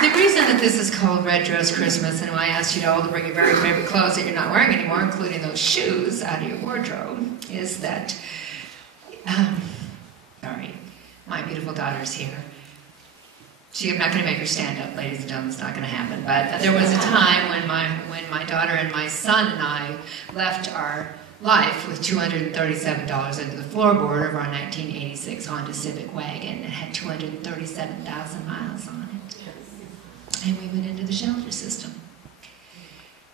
The reason that this is called Red Dress Christmas, and why I asked you all to bring your very favorite clothes that you're not wearing anymore, including those shoes, out of your wardrobe, is that, sorry, my beautiful daughter's here. I'm not going to make her stand up, ladies and gentlemen, it's not going to happen. But there was a time when my daughter and my son and I left our life with $237 under the floorboard of our 1986 Honda Civic wagon. It had 237,000 miles on it. And we went into the shelter system.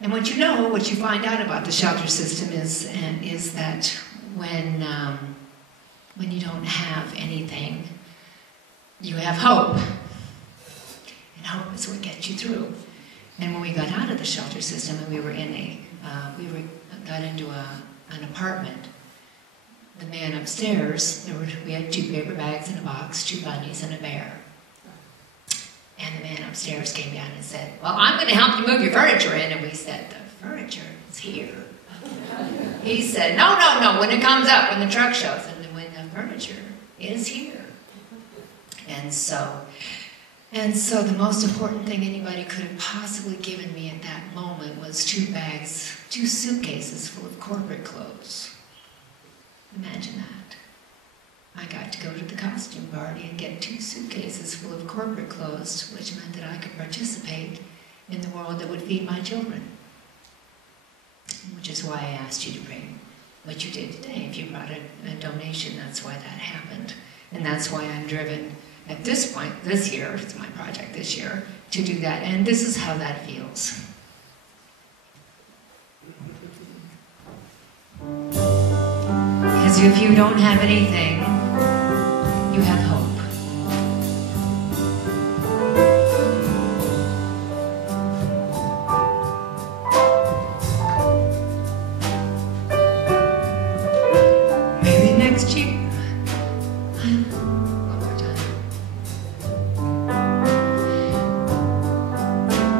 And what you find out about the shelter system is that when you don't have anything, you have hope. And hope is what gets you through. And when we got out of the shelter system and we were in got into an apartment, the man upstairs, we had 2 paper bags in a box, 2 bunnies, and a bear. And the man upstairs came down and said, well, I'm going to help you move your furniture in. And we said, the furniture is here. He said, no, when it comes up, when the truck shows, and when the furniture is here. And so the most important thing anybody could have possibly given me at that moment was 2 suitcases full of corporate clothes. Imagine that. I got to go to the costume party and get 2 suitcases full of corporate clothes, which meant that I could participate in the world that would feed my children. Which is why I asked you to bring what you did today. If you brought a donation, that's why that happened. And that's why I'm driven at this point, this year, it's my project this year, to do that. And this is how that feels. Because if you don't have anything, you have hope. Maybe next year, one more time.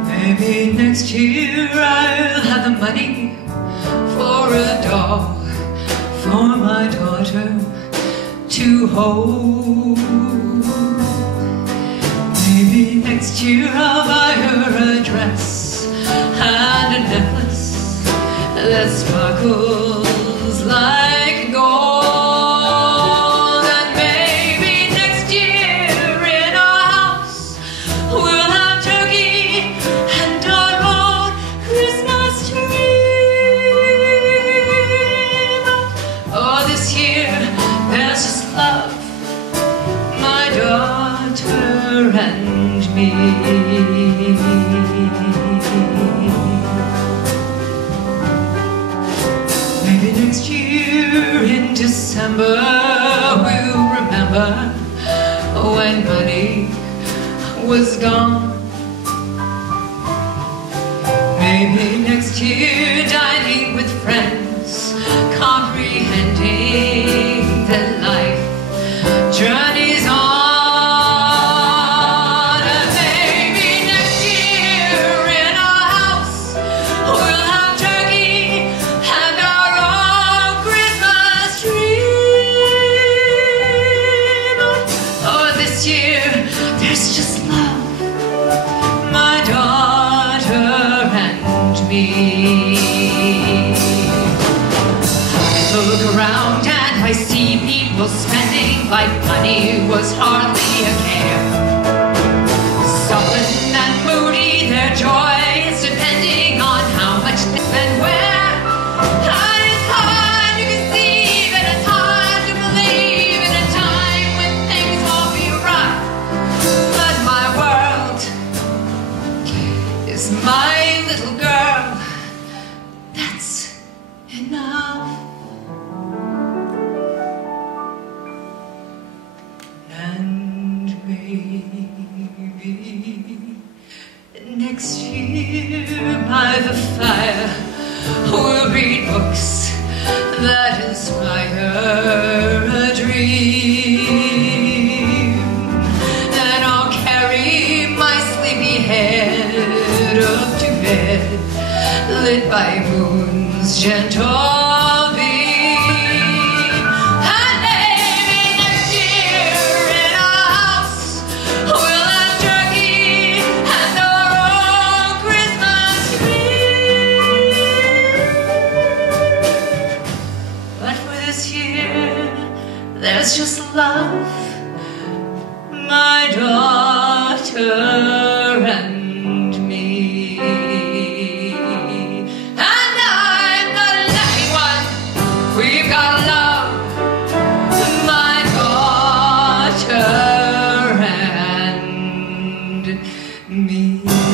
Maybe next year I'll have the money for a doll for my daughter to hold. Maybe next year I'll buy her a dress and a necklace that sparkles like gold. And maybe next year in our house we'll have turkey and our own Christmas tree. Oh, this year there's just love, my daughter and me. Maybe next year in December we'll remember when money was gone. Maybe next year dining with friends, comprehending that life journeys on. And maybe next year in our house we'll have turkey and our own Christmas tree. Oh, this year there's just love, my daughter and me. I look around and I see people spending like money was hardly a care. Sullen and moody, their joy is depending on how much they spend where. And it's hard to conceive and it's hard to believe in a time when things won't be rough. But my world is my little girl. That's enough. And maybe next year by the fire we'll read books that inspire a dream. And I'll carry my sleepy head up to bed, lit by moon's gentle beam. And maybe next year in our house we'll have turkey and me.